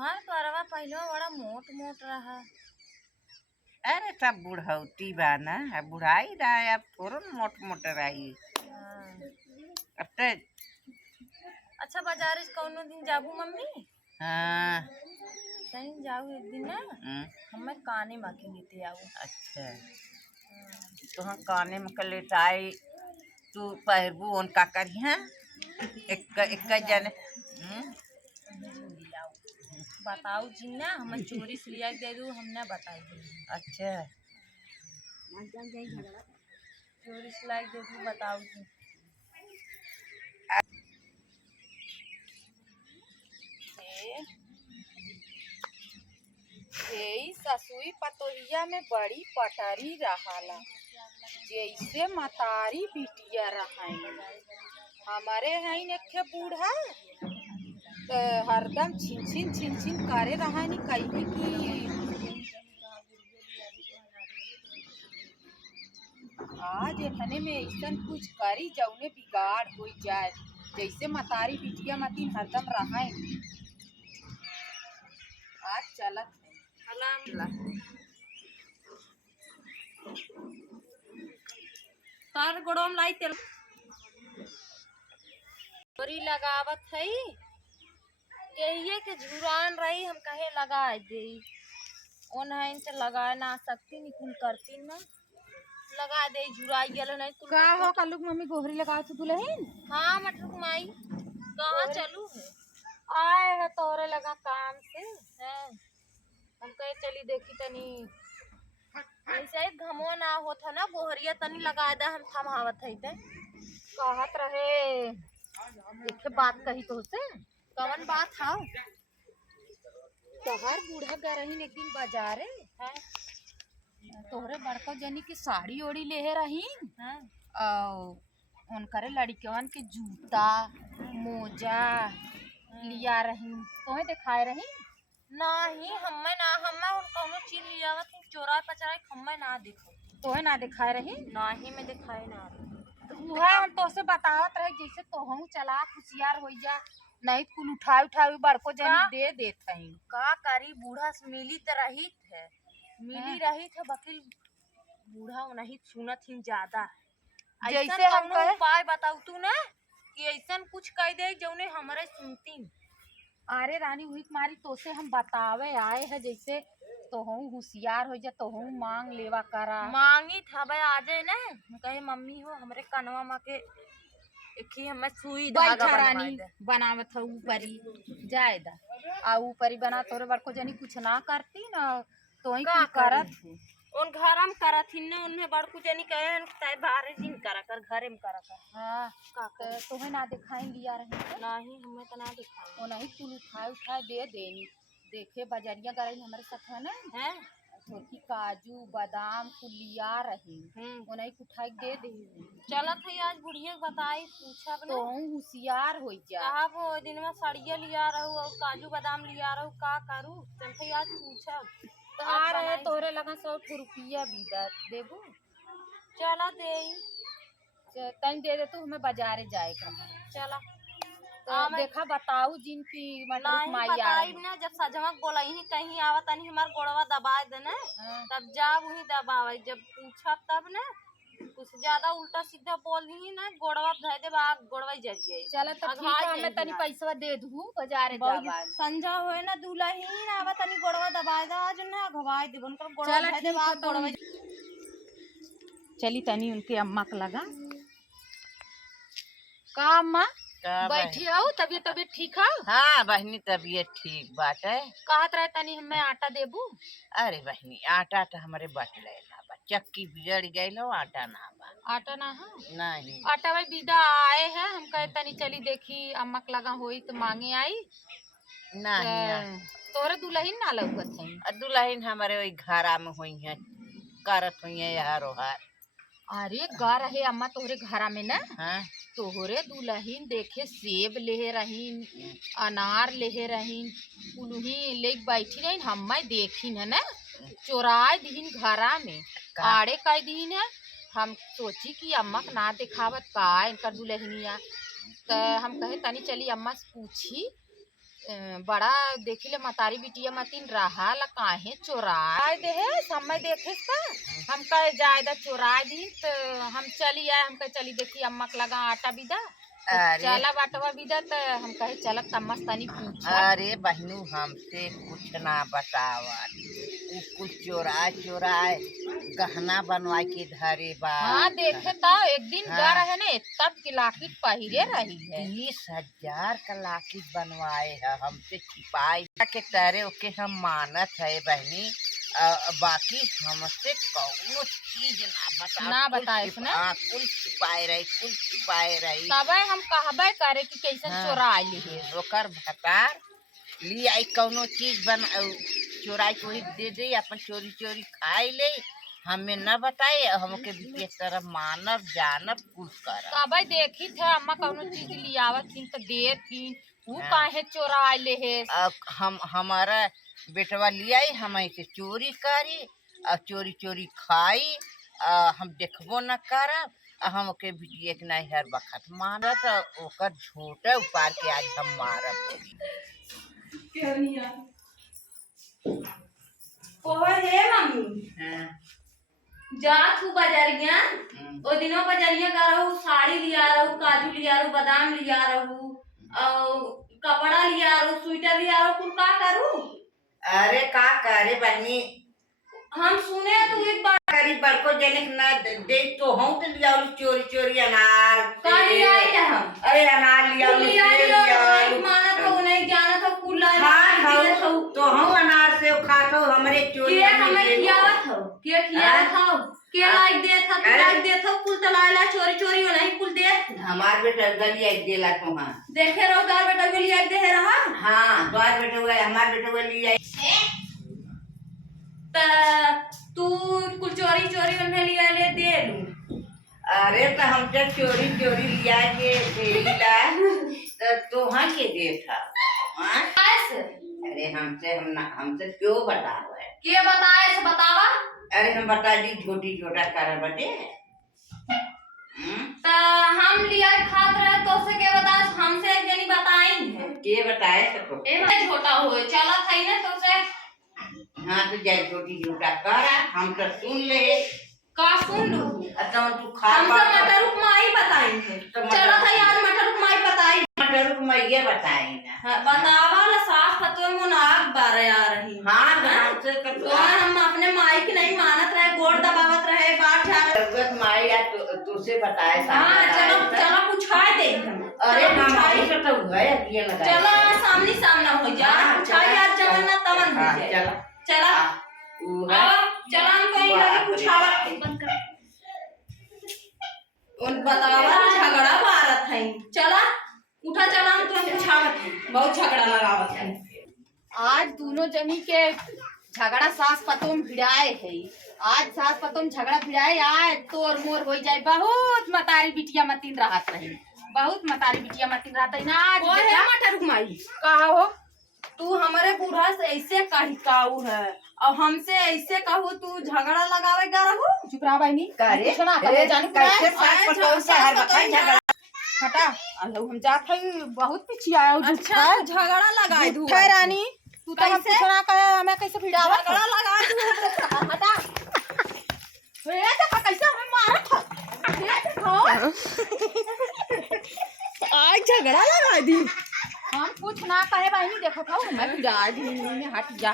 तोहार परवा पहले बड़ा मोट मोट रहा। अरे सब बुढ़ौती बा ना, अब बुढ़ाई रहा है, अब थोड़ा मोट मोट रही। अब तो अच्छा बाजार कौनो दिन जाबू मम्मी? हाँ। कहीं जाऊ एक दिन ना, हमें काने माके लेते आऊ। अच्छा तो हम काने में कर लेट आई, तू पहरबू उनका करी है एक जन। बताऊ जी ना, हमें चोरी से लिया दे दू, हम ना बताई। अच्छा चोरी से लाइक दे दू, बताऊ जी। ससुई पतोहिया में बड़ी पटरी रहाला, जैसे मतारी बिटिया रहा। हमारे हैं एक बूढ़ा तो हरदम छिन छिन करे रहा नहीं कहीं की। आज एखने में ऐसा कुछ करी जौने बिगाड़ हो जाए, जैसे मतारी बिटिया मतीन हरदम रहा। आज चलत है तार गोड़ों लाई तेल चोरी लगावत है, कहिए के झुरान रही, हम कहे लगा दे ओन है से लगाए ना सकती निकुल करती ना लगा दे झुराई गेल नहीं कुल का हो कल्लू मम्मी गोहरी लगा तू दुल्हन। हाँ मटर माई कहाँ चलू है? आए है तोरे लगा काम से है, हम कहे चली देखी तनी ऐसे घमो ना होता ना गोहरिया तनी लगा दे, हम थमावत है ते कहत रहे एक बात कही तो से। कौन बात है? तोहर बूढ़ा गरही एक दिन बाजारे है, तोहरे बड़का जनी की साड़ी ओड़ी ले रही है, उनकरे लड़कियों के जूता मोजा लिया रही, तोहे दिखाए रही नहीं? हमें ना हमें और कौनो चीज लिया चोरा पचरा हमें ना दिखो, तोहे ना दिखाए रही नहीं में दिखाए ना वह तो से बतावत रहे जैसे तोहू चला खुशियार हो जा, नहीं कुल उठाई बड़को जनी दे देत हई। का करी बूढ़ा से मिली तो रही है, मिली रही थे वकील बूढ़ा नहीं सुनत ही ज्यादा। जैसे हम कहे उपाय बताऊ तू ना कि ऐसा कुछ कह दे जौने हमारे सुनती। अरे रानी हुई मारी तो से हम बतावे आए है, जैसे तोहू होशियार हो जा, तोहू मांग लेवा करा। मांगी था भाई आ जाए ना, कहे मम्मी हो हमरे कनवा माँ के एक ही हमें सुई धागा रानी बनावत है ऊपरी जायदा आ ऊपरी बना तोरे बड़को जनी कुछ ना करती ना तो ही करत उन घर में करत ही ना, उन्हें बड़को जनी कहे ताई बाहर दिन करा कर घरे में करा कर। हां का तोहे ना दिखाई लिया रहे नहीं, हमें तो ना दिखाई ओ नहीं कुल उठाए दे देनी देखे बाजारिया गई हमारे साथ है ना हैं, थोड़ी काजू बादाम कुल लिया रही वो नहीं उठाई दे दे। चलत है आज बुढ़िया बताई पूछा तो होशियार हो जा साहब वो दिन में सड़िया लिया रहू और काजू बादाम लिया रहू का करू, चलते आज पूछा तो आ रहे तोरे लगा 100 रुपया भी देबू। चला दे तन दे दे तू, हमें बाजारे जाए कर चला तो देखा बताऊ जिनकी मतलब माई आ रही ना, जब सजमक बोला ही कहीं आवा तनी हमार गोड़वा दबा देना तब जा वही दबावे, जब पूछा तब ना कुछ ज्यादा उल्टा सीधा बोल दी ना गोड़वा धर दे बा गोड़वा जरिए। चला तो ठीक है, हमें तनी पैसा दे दू बाजारे जावा संजा होए ना दुल्हन आवा तनी गोड़वा दबा दे आज ना घवाए दे उनका गोड़वा धर दे बा गोड़वा। चली तनी उनके अम्मा को लगा का अम्मा बैठी आओ, तबीयत ठीक है? हाँ बहनी तबीयत ठीक बात है। कहत रहे तनी हमें आटा देबू। अरे बहनी आटा तो हमारे बटले ना बा, चक्की बिगड़ गई लो आटा ना बा। आटा ना है नहीं आटा भाई विदा आए हैं, हम कहे तनी चली देखी अम्मा के लगा होई तो मांगे आई नहीं तोरे दुल्हन ना लौकत है? दुल्हन हमारे वही घरा में हुई है करत हुई है यार ओहार। अरे गा रहे अम्मा तोहरे घरा में ना हाँ? तोहरे दुल्हन देखे सेब ले रहीन अनार ले रहीन उलही ले बैठी रहीन, हम देखी है ना चोराए दीन घरा में आड़े कह दीन है। हम सोची कि अम्मा के ना दिखावत का इनका दुल्हनिया तो हम कहे तनी चली अम्मा से पूछी बड़ा देखी ले मतारी बिटिया मतीन रहा ला काहे चोराए दे है समय देखे हम कहे जायदा चोराए दी तो हम चली आए, हम कहे चली देखी अम्मा के लगा आटा बिदा अरे चला बाटवा बिदा तो हम कहे चल तम्मा तनी पूछ। अरे बहनू हमसे कुछ ना बतावत, उ कुछ चोराए चोराए गहना बनवा के धरे बा। हाँ देखे तो एक दिन गए रहे ने तब की लाकिट पहिरे रही है। 20,000 का लाकिट बनवाए है हमसे छिपाई के तरे ओके हम मानत है बहनी। बाकी हमसे कौनो चीज ना बताए इसने। कुल छिपाए रही तब हम कहबे करे कि कैसे चोरा आइली है। ओकर भतार ली आई कौनो चीज बन चोराई कोई दे दे अपन चोरी चोरी खाई ले, हमें न बताए हमके भी तरह मानव जानव कुल कर। तब देखी थे अम्मा कौनो चीज लियावत थी तो दे थी वो काहे चोरा आइले है। हम हमारा बेटवा लिया हम ऐसे चोरी करी और चोरी चोरी खाई, हम देखबो न करब, हम के बिटिया के नहीं हर वक्त मारत ओकर झूठे उपार के आज हम मारब। हे मम्मी जा तू बाजारिया ओ दिनों बाजारिया का रहू साड़ी लिया रहू, काजू लिया रहू, बादाम लिया रहू और कपड़ा लिया रहू, स्वेटर लिया रहू, कुल का करू? अरे का करे बहनी, हम सुने तू एक बार करी बड़को जने ना दे तो हम तो लिया चोरी चोरी अनार का लिया है हम। अरे अनार लिया माना तो नहीं जाना तो कुल तो हम अनार से खातो हमरे चोरी के हमें खियावत हो के खियावत हो के लाइक दे था तू लाइक दे था कुल तलाला चोरी चोरी हो नहीं कुल दे। हमार बेटा गली एक देला तो हां देखे रहो गार बेटा के लिए एक दे रहा। हां द्वार बेटा हुआ हमार बेटा हुआ लिया त तू कुल चोरी चोरी उन्हें लिया ले दे लूं। अरे तो हम जब चोरी चोरी लिया के देला तो हां के दे था हां कैसे? अरे हमसे क्यों बतावे के बताए से बतावा। अरे हम बता दी छोटी छोटा कर बटे त हम लिया खात रहे तो से के बता हमसे एक जनी बताई है के बताए सको ए मैं छोटा होए चला थई ने तो से। हाँ तो जाए छोटी छोटा कर हम तो सुन ले का सुन लू तो तू खा हमसे मटर उपमाई बताई है चला थई आज मटर उपमाई बताई मटर को मैं ये बताई ना बतावा ला साफ पतो में नाक बारे आ रही। हाँ हमसे तो हम अपने माई की नहीं मानत रहे गोड़ दबावत रहे बाट झाड़ माई या तुझसे बताए। हाँ चलो चलो पूछाए दे हम। अरे हमारी तो है ये लगा चलो सामने सामना हो जा पूछाए आज जवन ना तवन हो जाए। चला चला चला हम कहीं लगे पूछावा बंद कर उन बतावा झगड़ा मारत है। चला उठा चला हम तुम पूछावत है बहुत झगड़ा लगावत है। आज दोनों जनी के झगड़ा सास पतों में भिड़ाए है। आज सास पतों में झगड़ा भिड़ाए आज तोर मोर हो जाए। बहुत मतारी बिटिया मतीन रहत रही, बहुत मतारी बिटिया मतीन रहत है ना। आज वो है मटर रुकमाई कहा हो तू हमारे बूढ़ा से ऐसे कही काऊ है और हमसे ऐसे कहू तू झगड़ा लगावे गा रहू। चुप रहा बहनी करे सुना करे जान कैसे सास पतों से हर वक्त झगड़ा हटा अल्लाह हम जात है बहुत पीछे आया हूं। अच्छा झगड़ा लगाए दू है रानी तू तो हमसे सुना कहे हमें कैसे भिड़ावा झगड़ा लगा दू हटा वे देखा कैसे हमें मारत है। ये देखो आज झगड़ा लगा दी हम कुछ ना कहे बहनी देखो खाओ मैं भिड़ा दी में हट जा।